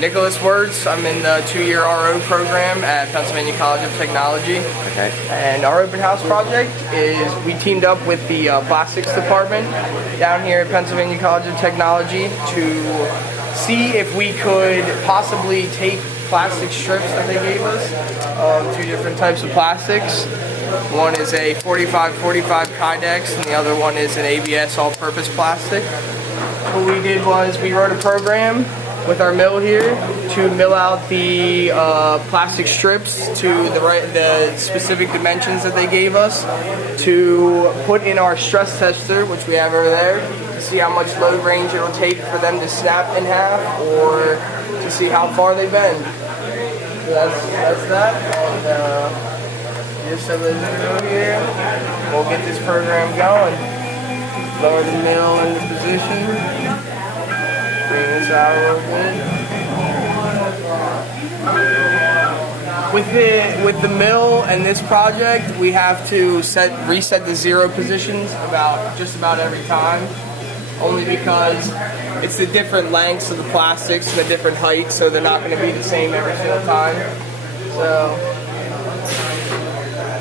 Nikolas Wertz. I'm in the 2-year RO program at Pennsylvania College of Technology. Okay. And our open house project is we teamed up with the plastics department down here at Pennsylvania College of Technology to see if we could possibly take plastic strips that they gave us, 2 different types of plastics. One is a 45-45 Kydex and the other one is an ABS all-purpose plastic. What we did was we wrote a program with our mill here to mill out the plastic strips to the specific dimensions that they gave us, to put in our stress tester, which we have over there, to see how much load range it will take for them to snap in half or to see how far they bend. So that's that. And just so over here, we'll get this program going. Lower the mill into position. Bring this out a little bit. With the mill and this project, we have to reset the zero positions just about every time. Only because it's the different lengths of the plastics and the different heights, so they're not going to be the same every single time. So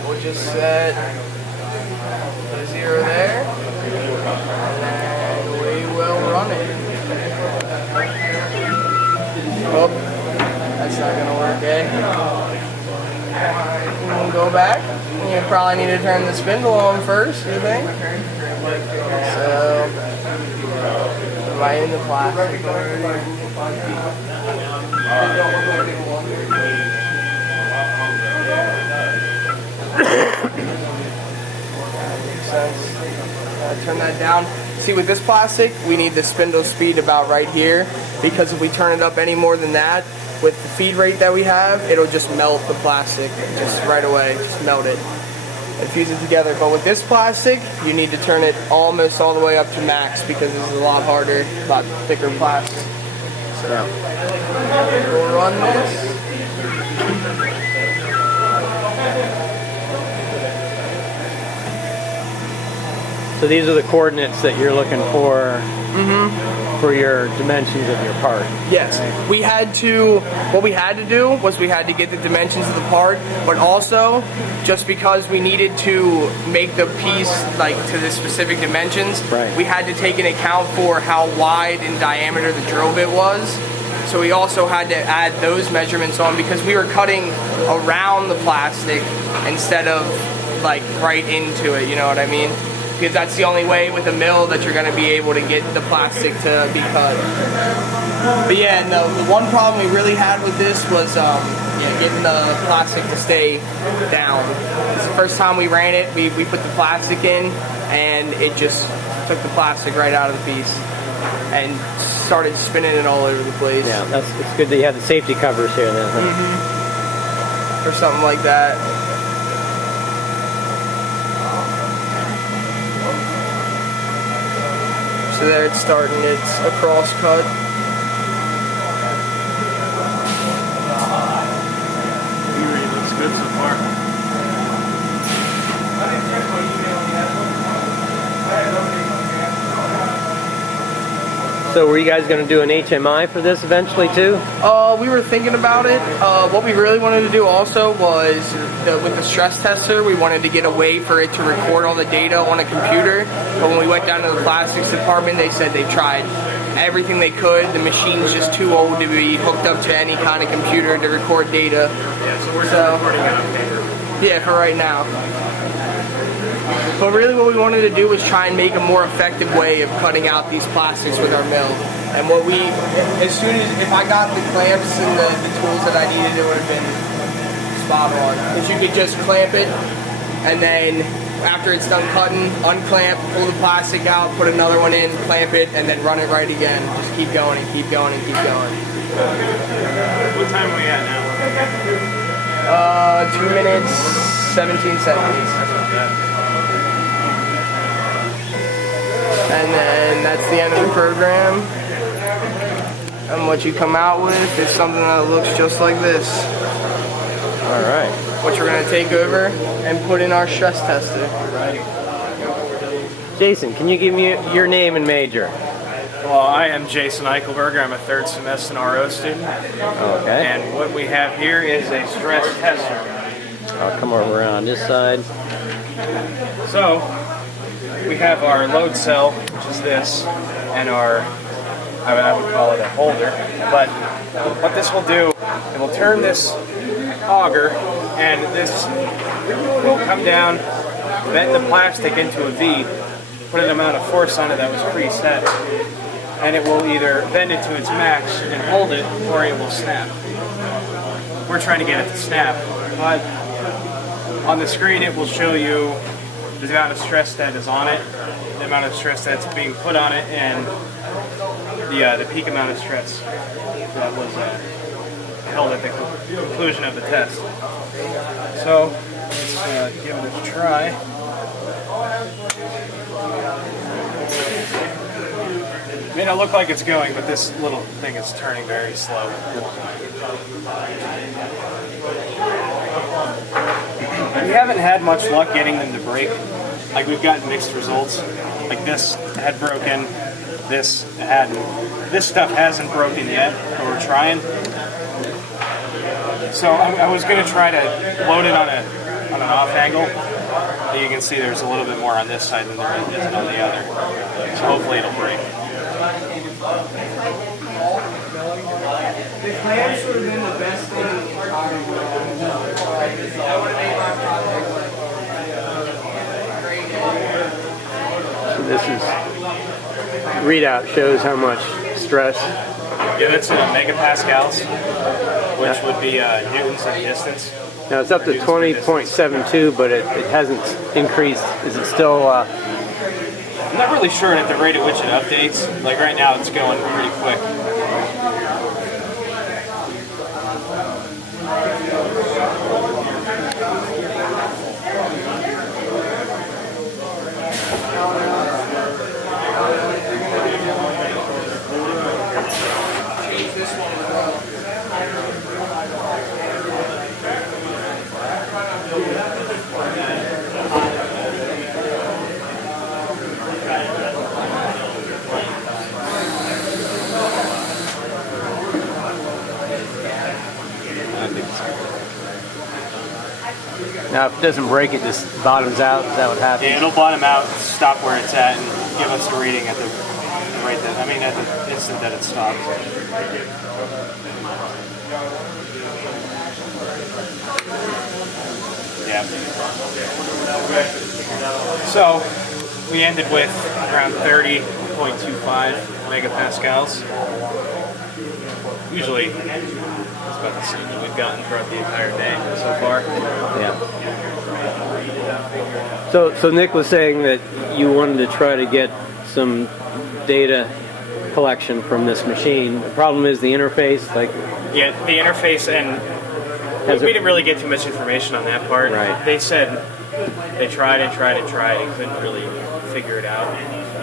we'll just set the zero there, and then we will run it. Oh, that's not going to work, eh? We'll go back. You probably need to turn the spindle on first, you think? So, right in the plastic already. Makes sense. Turn that down. See, with this plastic, we need the spindle speed about right here, because if we turn it up any more than that, with the feed rate that we have, it'll just melt the plastic just right away, just melt it and fuse it together. But with this plastic, you need to turn it almost all the way up to max, because this is a lot harder, a lot thicker plastic. So we'll run this. So these are the coordinates that you're looking for for your dimensions of your part. Yes. Right? What we had to do was we had to get the dimensions of the part, but also just because we needed to make the piece like to the specific dimensions, right, we had to take into account for how wide in diameter the drill bit was. So we also had to add those measurements on, because we were cutting around the plastic instead of like right into it, you know what I mean? Because that's the only way with a mill that you're going to be able to get the plastic to be cut. But yeah, no, the one problem we really had with this was getting the plastic to stay down. It's the first time we ran it, we put the plastic in, and it just took the plastic right out of the piece and started spinning it all over the place. Yeah, it's good that you have the safety covers here then, huh? Or something like that. So there it's starting, it's a cross cut. It looks good so far. So were you guys going to do an HMI for this eventually too? We were thinking about it. What we really wanted to do also was, with the stress tester, we wanted to get a way for it to record all the data on a computer. But when we went down to the plastics department, they said they tried everything they could. The machine's just too old to be hooked up to any kind of computer to record data. Yeah, so we're still recording it on paper. Yeah, for right now. But really what we wanted to do was try and make a more effective way of cutting out these plastics with our mill. And if I got the clamps and the tools that I needed, it would have been spot on. Because you could just clamp it, and then after it's done cutting, unclamp, pull the plastic out, put another one in, clamp it, and then run it right again. Just keep going and keep going and keep going. What time are we at now? 2 minutes, 17 seconds. And then that's the end of the program. And what you come out with is something that looks just like this. All right. Which we're going to take over and put in our stress tester. Jason, can you give me your name and major? Well, I am Jason Eichelberger. I'm a third semester RO student. Okay. And what we have here is a stress tester. I'll come over on this side. So, we have our load cell, which is this, and our, I would call it a holder. But what this will do, it will turn this auger, and this will come down, bend the plastic into a V, put an amount of force on it that was preset, and it will either bend it to its max and hold it, or it will snap. We're trying to get it to snap, but on the screen it will show you the amount of stress that is on it, the amount of stress that's being put on it, and the peak amount of stress that was held at the conclusion of the test. So let's give it a try. It may not look like it's going, but this little thing is turning very slow. We haven't had much luck getting them to break. Like, we've gotten mixed results. Like, this had broken, this hadn't. This stuff hasn't broken yet, but we're trying. So I was going to try to load it on an off angle. You can see there's a little bit more on this side than there is on the other. So hopefully it'll break. The clamps would have been the best thing in the entire So this is readout shows how much stress. Yeah, that's in megapascals, which would be newtons of distance. Now it's up to 20.72, but it hasn't increased. Is it still? I'm not really sure at the rate at which it updates. Like right now, it's going pretty quick. Now if it doesn't break, it just bottoms out. Is that what happens? Yeah, it'll bottom out, stop where it's at, and give us a reading at the rate that, at the instant that it stops. Yeah. So we ended with around 30.25 megapascals. Usually it's about the same that we've gotten throughout the entire day so far. Yeah. So Nick was saying that you wanted to try to get some data collection from this machine. The problem is the interface, like. Yeah, the interface, and we didn't really get too much information on that part. Right. They said they tried and couldn't really figure it out.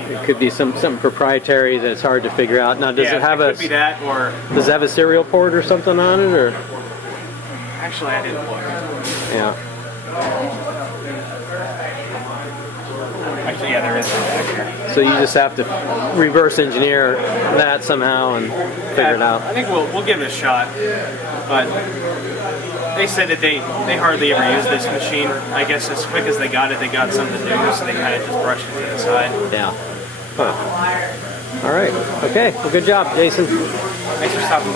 It could be something proprietary that's hard to figure out. Now, does it have could be that, or does it have a serial port or something on it, or? Actually, I didn't look. Yeah. Actually, yeah, there is one back here. So you just have to reverse engineer that somehow and figure it out. I think we'll give it a shot, but they said that they hardly ever use this machine. I guess as quick as they got it, they got something new, so they kind of just brushed it to the side. Yeah. Huh. All right. Okay. Well, good job, Jason. Thanks for stopping by.